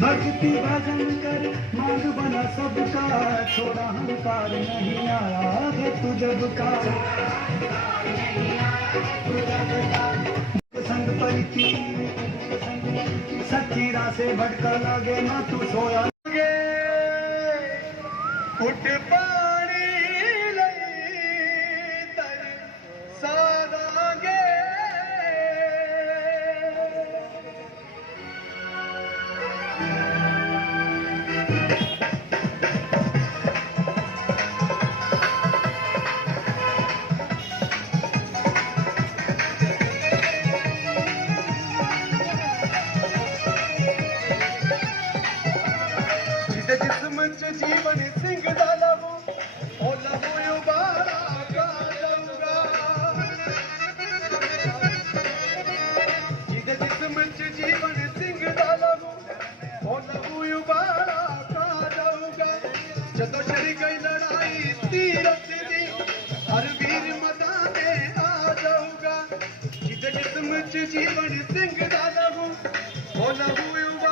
भक्ति भजन कर मन बना सबका। छोड़ा हंकार नहीं आया है तू जब का। संग परिचित सच्ची रा से भटका लगे ना तू सोया। लगे उठ पा। ਜਿਸਮ ਜੀਵਨ ਸਿੰਘ ਦਾ ਲਹੂ ਉਹ ਲਹੂ ਉਬਾਰਾ ਕਾ ਜਾਊਗਾ ਜਿਹਦੇ ਜਿਸਮ ਚ ਜੀਵਨ ਸਿੰਘ ਦਾ ਲਹੂ ਉਹ ਲਹੂ ਉਬਾਰਾ ਕਾ ਜਾਊਗਾ ਜਦੋਂ ਛੜੀ ਗਈ ਲੜਾਈ ਤੀਰਤ ਦੀ, ਹਰ ਵੀਰ ਮਦਾਨੇ ਆ ਜਾਊਗਾ। ਜਿਹਦੇ ਜਿਸਮ ਚ ਜੀਵਨ ਸਿੰਘ ਦਾ ਲਹੂ ਉਹ ਲਹੂ ਉਬਾਰਾ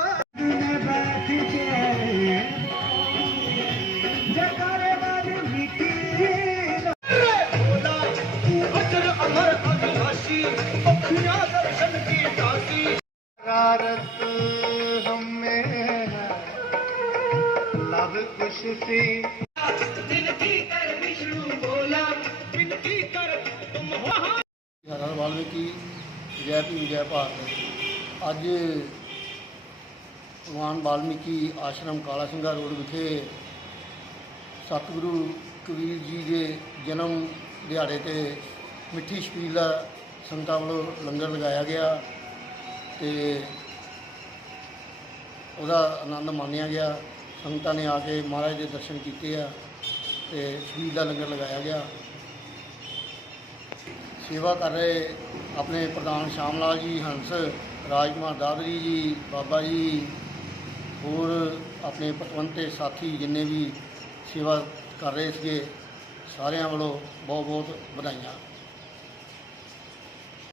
ਕੀ ਦਾਸੀ ਰਾਰਤ ਹਮੇ ਹੈ ਲਵ ਹਰ ਵਾਲਮੀਕੀ ਜੈ ਭੀਮ, ਜੈ ਭਾਰਤ। ਅੱਜ ਭਗਵਾਨ ਵਾਲਮੀਕੀ ਆਸ਼ਰਮ ਕਾਲਾ ਸਿੰਘਾ ਰੋਡ ਵਿਖੇ ਸਤਿਗੁਰੂ ਕਬੀਰ ਜੀ ਦੇ ਜਨਮ ਦਿਹਾੜੇ ਤੇ ਮਿੱਠੀ ਛਪੀਲ ਦਾ ਸੰਗਤਾਂ ਵੱਲੋਂ ਲੰਗਰ ਲਗਾਇਆ ਗਿਆ। ਤੇ ਉਹਦਾ ਆਨੰਦ ਮਾਣਿਆ ਗਿਆ। ਸੰਗਤਾਂ ਨੇ ਆ ਕੇ ਮਹਾਰਾਜ ਦੇ ਦਰਸ਼ਨ ਕੀਤੇ ਆ ਤੇ ਸ਼ਹੀਦ ਦਾ ਲੰਗਰ ਲਗਾਇਆ ਗਿਆ। ਸੇਵਾ ਕਰ ਰਹੇ ਆਪਣੇ ਪ੍ਰਧਾਨ ਸ਼ਾਮ ਲਾਲ ਜੀ, ਹੰਸ, ਰਾਜਕੁਮਾਰ ਦਾਦਰੀ ਜੀ, ਬਾਬਾ ਜੀ, ਹੋਰ ਆਪਣੇ ਪਤਵੰਤੇ ਸਾਥੀ ਜਿੰਨੇ ਵੀ ਸੇਵਾ ਕਰ ਰਹੇ ਸੀਗੇ, ਸਾਰਿਆਂ ਵੱਲੋਂ ਬਹੁਤ ਬਹੁਤ ਵਧਾਈਆਂ।